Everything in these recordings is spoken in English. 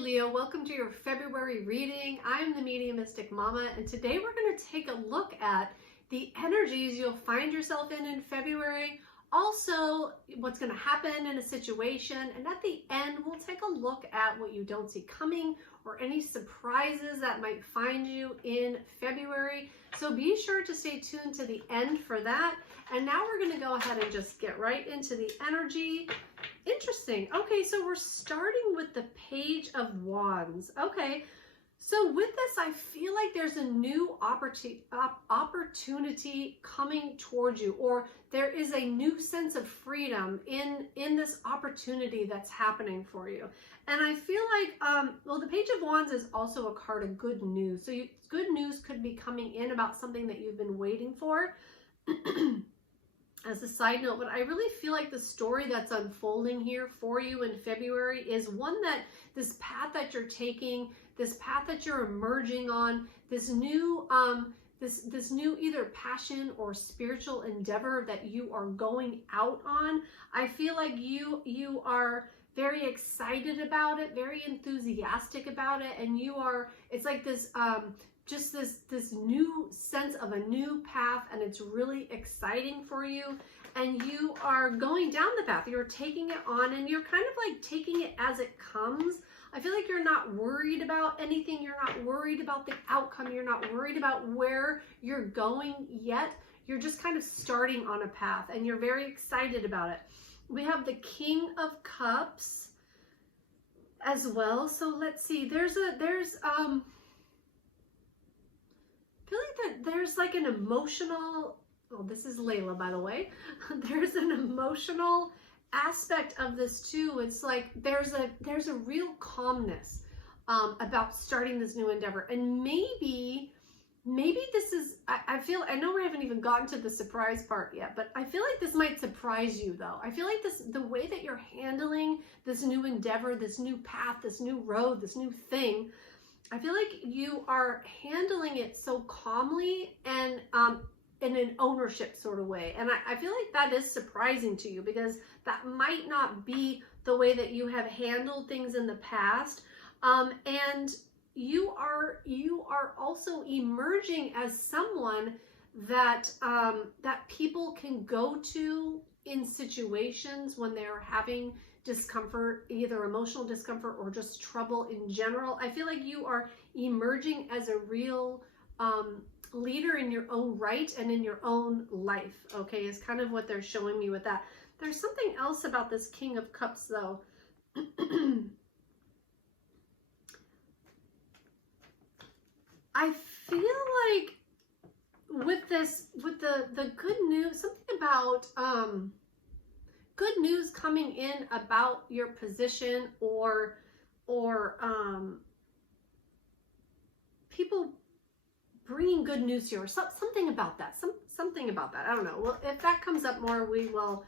Leo, welcome to your February reading. I'm the Mediumistic Mama, and today we're going to take a look at the energies you'll find yourself in February, also what's going to happen in a situation, and at the end we'll take a look at what you don't see coming or any surprises that might find you in February. So be sure to stay tuned to the end for that. And now we're going to go ahead and just get right into the energy. Interesting. Okay, so we're starting with the Page of Wands. Okay, so with this, I feel like there's a new opportunity coming towards you, or there is a new sense of freedom in this opportunity that's happening for you. And I feel like, well, the Page of Wands is also a card of good news. So good news could be coming in about something that you've been waiting for. As a side note, but I really feel like the story that's unfolding here for you in February is one that this path that you're taking, this path that you're emerging on, this new this new either passion or spiritual endeavor that you are going out on. I feel like you are very excited about it, very enthusiastic about it, and it's like this just this new sense of a new path, and it's really exciting for you, and you are going down the path, you're taking it on, and you're kind of like taking it as it comes. I feel like you're not worried about anything, you're not worried about the outcome, you're not worried about where you're going yet. You're just kind of starting on a path, and you're very excited about it. We have the King of Cups as well. So let's see, I feel like that there's like an emotional, oh, this is Layla, by the way. There's an emotional aspect of this too. It's like there's a real calmness about starting this new endeavor. And maybe this is, I know we haven't even gotten to the surprise part yet, but I feel like this might surprise you though. I feel like the way that you're handling this new endeavor, this new path, this new road, this new thing, I feel like you are handling it so calmly and in an ownership sort of way. And I feel like that is surprising to you, because that might not be the way that you have handled things in the past. And you are also emerging as someone that that people can go to in situations when they're having discomfort, either emotional discomfort or just trouble in general. I feel like you are emerging as a real leader in your own right and in your own life, okay, is kind of what they're showing me with that. There's something else about this King of Cups though. I feel like with the good news, something about good news coming in about your position, or people bringing good news to you, or something about that, something about that. I don't know. Well, if that comes up more, we will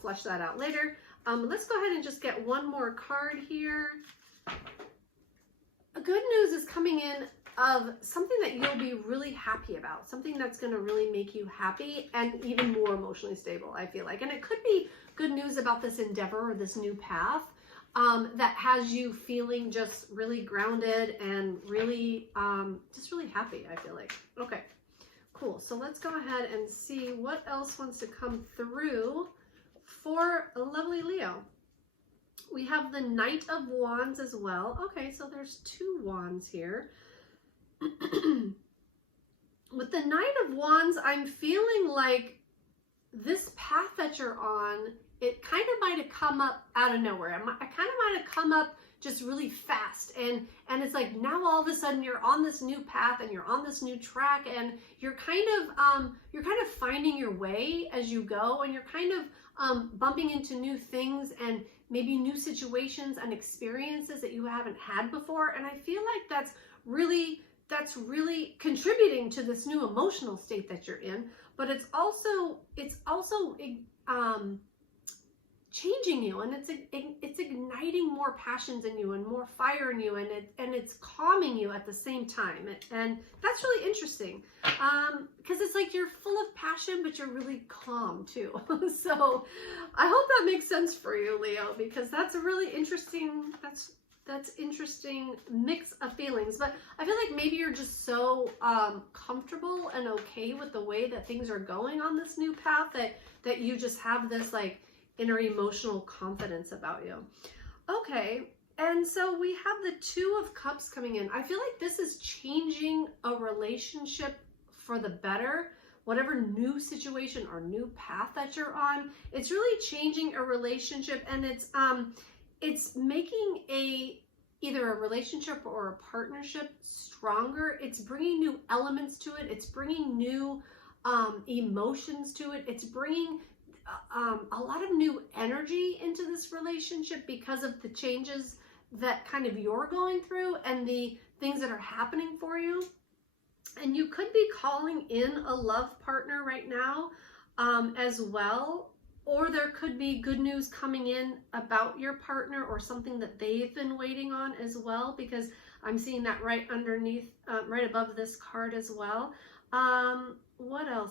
flesh that out later. Let's go ahead and just get one more card here. Good news is coming in of something that you'll be really happy about, something that's going to really make you happy and even more emotionally stable, I feel like. And it could be good news about this endeavor or this new path that has you feeling just really grounded and really just really happy, I feel like. Okay, cool. So let's go ahead and see what else wants to come through for a lovely Leo. We have the Knight of Wands as well. Okay, so there's two wands here. With the Knight of Wands, I'm feeling like this path that you're on, it kind of might have come up out of nowhere. I kind of might have come up just really fast, and it's like now all of a sudden you're on this new path and you're on this new track, and you're kind of finding your way as you go, and you're kind of bumping into new things and maybe new situations and experiences that you haven't had before. And I feel like that's really contributing to this new emotional state that you're in, but it's also changing you, and it's igniting more passions in you and more fire in you, and it's calming you at the same time, and that's really interesting, because it's like you're full of passion but you're really calm too. So I hope that makes sense for you, Leo, because that's a really interesting, That's interesting mix of feelings, but I feel like maybe you're just so comfortable and okay with the way that things are going on this new path that you just have this like inner emotional confidence about you. Okay, and so we have the Two of Cups coming in. I feel like this is changing a relationship for the better. Whatever new situation or new path that you're on, it's really changing a relationship, and it's making either a relationship or a partnership stronger. It's bringing new elements to it. It's bringing new emotions to it. It's bringing a lot of new energy into this relationship because of the changes that kind of you're going through and the things that are happening for you. And you could be calling in a love partner right now as well. Or there could be good news coming in about your partner or something that they've been waiting on as well, because I'm seeing that right underneath, right above this card as well. What else?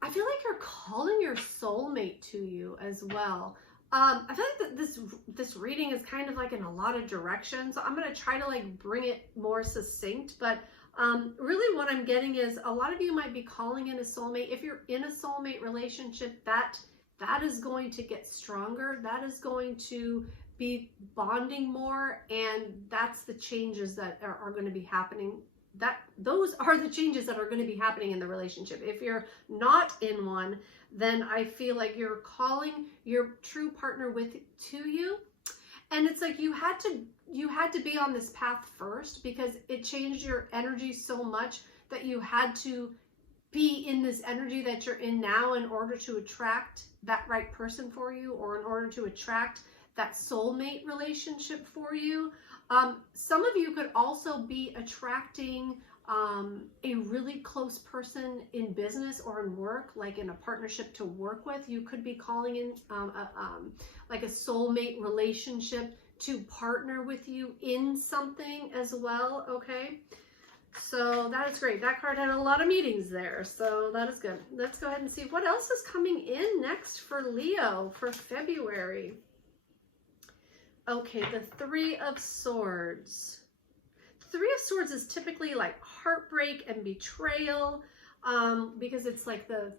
I feel like you're calling your soulmate to you as well. I feel like that this reading is kind of like in a lot of directions. So I'm going to try to like bring it more succinct, but really what I'm getting is a lot of you might be calling in a soulmate. If you're in a soulmate relationship, that is going to get stronger. That is going to be bonding more, and that's the changes that are going to be happening. Those are the changes that are going to be happening in the relationship. If you're not in one, then I feel like you're calling your true partner to you. And it's like you had to be on this path first, because it changed your energy so much that you had to be in this energy that you're in now in order to attract that right person for you, or in order to attract that soulmate relationship for you. Some of you could also be attracting a really close person in business or in work, like in a partnership to work with. You could be calling in like a soulmate relationship to partner with you in something as well, okay? So that is great. That card had a lot of meetings there, so that is good. Let's go ahead and see what else is coming in next for Leo for February. Okay, the Three of Swords. Three of Swords is typically like heartbreak and betrayal, because it's like the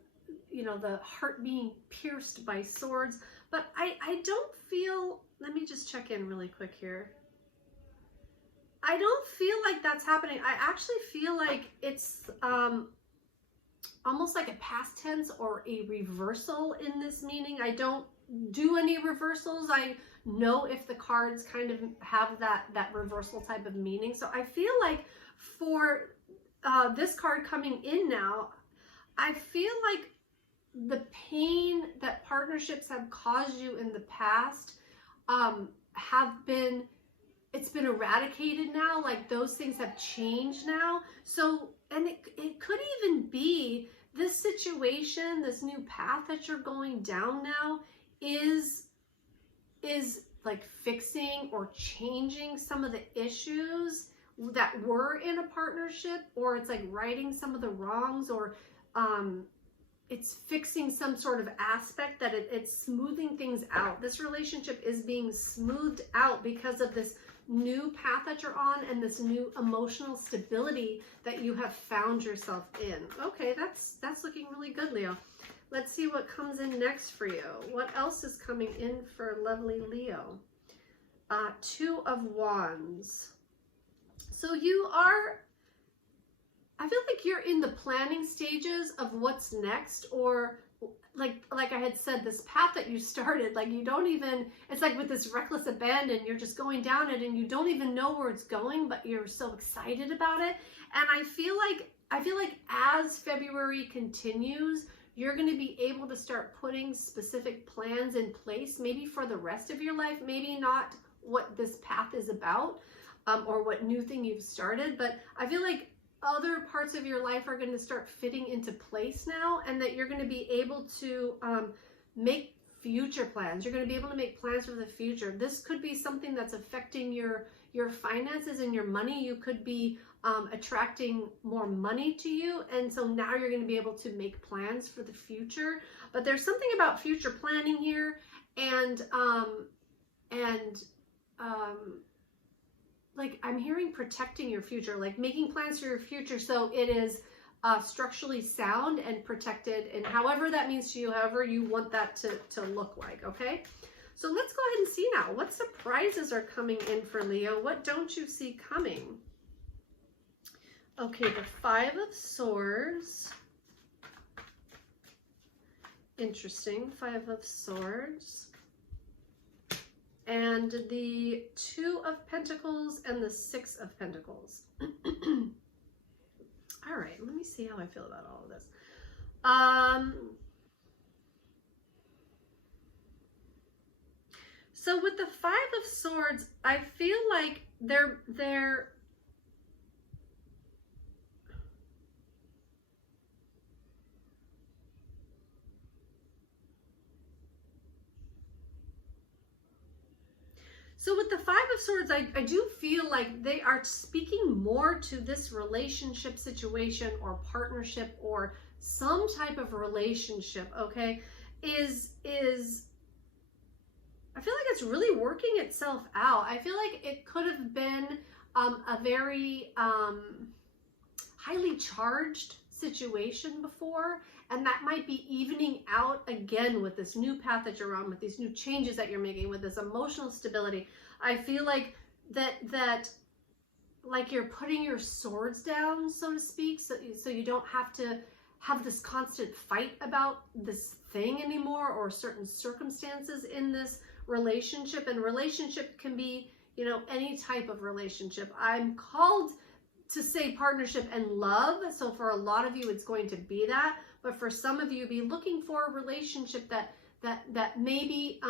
heart being pierced by swords. But I don't feel, let me just check in really quick here. I don't feel like that's happening. I actually feel like it's almost like a past tense or a reversal in this meaning. I don't do any reversals. I know if the cards kind of have that reversal type of meaning. So I feel like for this card coming in now, I feel like the pain that partnerships have caused you in the past it's been eradicated now. Like those things have changed now. So, and it could even be this situation, this new path that you're going down now is like fixing or changing some of the issues that were in a partnership, or it's like righting some of the wrongs, or it's fixing some sort of aspect that it's smoothing things out. This relationship is being smoothed out because of this new path that you're on and this new emotional stability that you have found yourself in. Okay, that's looking really good, Leo. Let's see what comes in next for you. What else is coming in for lovely Leo? Two of Wands. So I feel like you're in the planning stages of what's next, or like I had said, this path that you started, like you don't even, it's like with this reckless abandon, you're just going down it and you don't even know where it's going, but you're so excited about it. And I feel like as February continues, you're going to be able to start putting specific plans in place, maybe for the rest of your life, maybe not what this path is about, or what new thing you've started, but I feel like other parts of your life are going to start fitting into place now, and that you're going to be able to make future plans. You're going to be able to make plans for the future. This could be something that's affecting your finances and your money. You could be attracting more money to you, and so now you're going to be able to make plans for the future. But there's something about future planning here, and and like I'm hearing protecting your future, like making plans for your future so it is structurally sound and protected, and however that means to you, however you want that to look like, okay? So let's go ahead and see now. What surprises are coming in for Leo? What don't you see coming? Okay, the 5 of Swords. Interesting, 5 of Swords. And the 2 of Pentacles and the 6 of Pentacles. All right, let me see how I feel about all of this. So with the 5 of Swords, I feel like they're So with the 5 of Swords, I do feel like they are speaking more to this relationship situation or partnership or some type of relationship, okay? I feel like it's really working itself out. I feel like it could have been a very highly charged situation before, and that might be evening out again with this new path that you're on, with these new changes that you're making, with this emotional stability. I feel like that like you're putting your swords down, so to speak, so you don't have to have this constant fight about this thing anymore, or certain circumstances in this relationship. And relationship can be, you know, any type of relationship. I'm called to say partnership and love, so for a lot of you it's going to be that, but for some of you, be looking for a relationship that maybe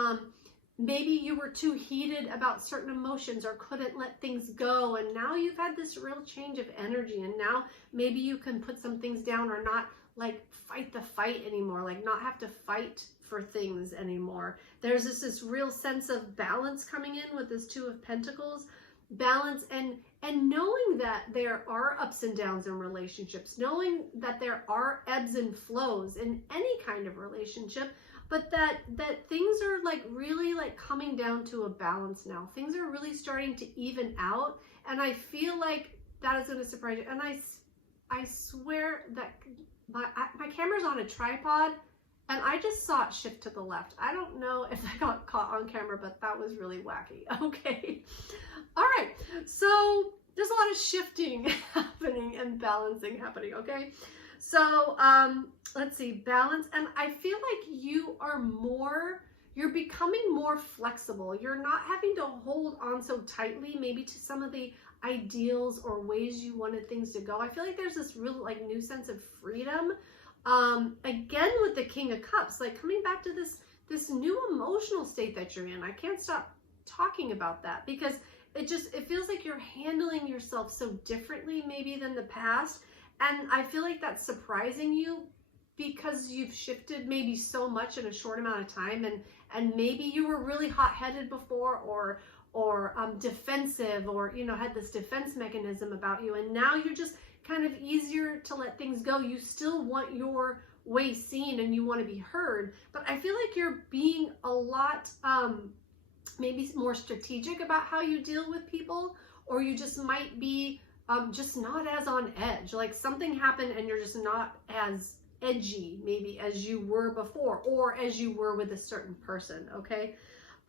maybe you were too heated about certain emotions or couldn't let things go, and now you've had this real change of energy, and now maybe you can put some things down, or not like fight the fight anymore, like not have to fight for things anymore. There's this real sense of balance coming in with this 2 of Pentacles. Balance and knowing that there are ups and downs in relationships, knowing that there are ebbs and flows in any kind of relationship, but that things are like really like coming down to a balance now. Things are really starting to even out, and I feel like that is going to surprise you. And I swear that my camera's on a tripod, and I just saw it shift to the left. I don't know if I got caught on camera, but that was really wacky. Okay. All right. So there's a lot of shifting happening and balancing happening. Okay. So let's see, balance. And I feel like you're becoming more flexible. You're not having to hold on so tightly, maybe to some of the ideals or ways you wanted things to go. I feel like there's this real like new sense of freedom. Again, with the King of Cups, like coming back to this new emotional state that you're in. I can't stop talking about that, because it feels like you're handling yourself so differently maybe than the past. And I feel like that's surprising you, because you've shifted maybe so much in a short amount of time, and maybe you were really hot-headed before, or defensive, or, you know, had this defense mechanism about you, and now you're just kind of easier to let things go. You still want your way seen and you want to be heard, but I feel like you're being a lot maybe more strategic about how you deal with people, or you just might be just not as on edge. Like something happened and you're just not as edgy maybe as you were before, or as you were with a certain person. Okay.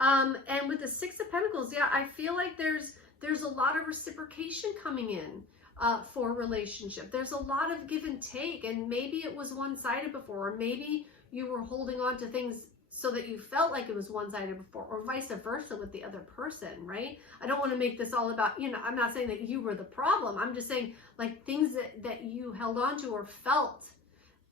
And with the 6 of Pentacles, yeah, I feel like there's a lot of reciprocation coming in for relationship. There's a lot of give and take, and maybe it was one-sided before, or maybe you were holding on to things so that you felt like it was one-sided before, or vice versa with the other person, right? I don't want to make this all about, you know, I'm not saying that you were the problem. I'm just saying like things that you held on to or felt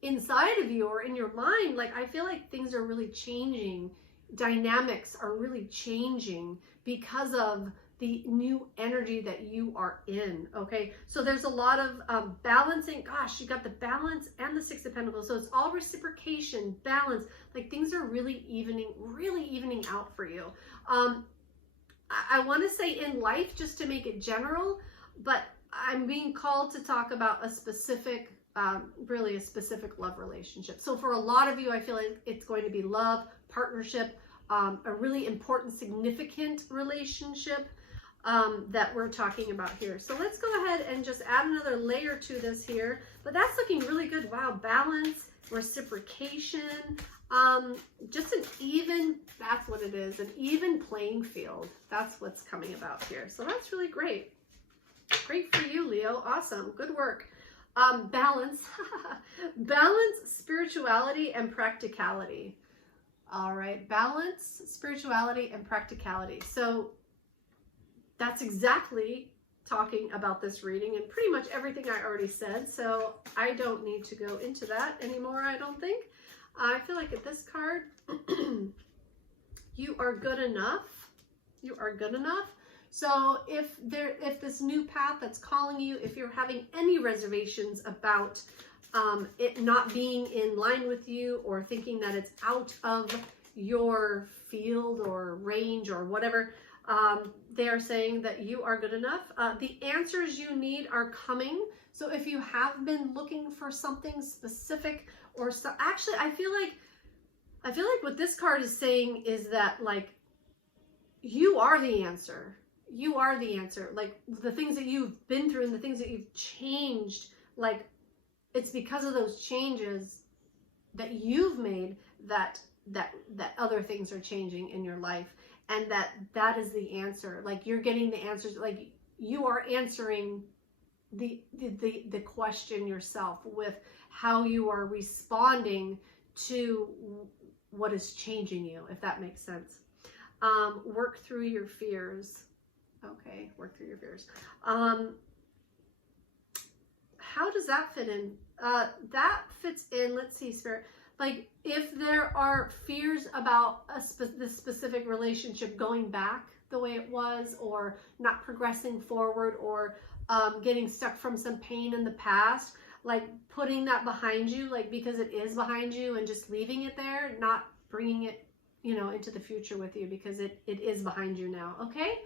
inside of you or in your mind. Like I feel like things are really changing. Dynamics are really changing because of the new energy that you are in. Okay, so there's a lot of balancing. Gosh, you got the balance and the 6 of Pentacles, so it's all reciprocation, balance. Like things are really evening out for you. I want to say in life, just to make it general, but I'm being called to talk about a specific really a specific love relationship. So for a lot of you, I feel like it's going to be love, partnership, a really important, significant relationship that we're talking about here. So let's go ahead and just add another layer to this here. But that's looking really good. Wow, balance, reciprocation, just an even, that's what it is, an even playing field. That's what's coming about here. So that's really great. Great for you, Leo. Awesome. Good work. Balance, balance, spirituality, and practicality. All right, balance, spirituality, and practicality. So that's exactly talking about this reading and pretty much everything I already said. So I don't need to go into that anymore, I don't think. I feel like at this card, you are good enough. You are good enough. So if this new path that's calling you, if you're having any reservations about it not being in line with you, or thinking that it's out of your field or range or whatever, they are saying that you are good enough. The answers you need are coming. So if you have been looking for something specific or stuff, actually, I feel like what this card is saying is that, like, you are the answer. You are the answer. Like, the things that you've been through and the things that you've changed, like, it's because of those changes that you've made that other things are changing in your life, and that is the answer. Like, you're getting the answers. Like, you are answering the question yourself with how you are responding to what is changing you, if that makes sense. Work through your fears. Okay, work through your fears. How does that fit in? That fits in, let's see, Spirit. Like, if there are fears about this specific relationship going back the way it was, or not progressing forward, or getting stuck from some pain in the past, like putting that behind you, like, because it is behind you, and just leaving it there, not bringing it, you know, into the future with you, because it is behind you now. Okay.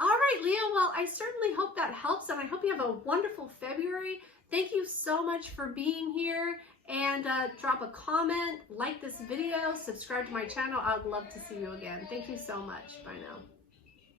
All right, Leo. Well, I certainly hope that helps, and I hope you have a wonderful February. Thank you so much for being here, and drop a comment, like this video, subscribe to my channel. I would love to see you again. Thank you so much. Bye now.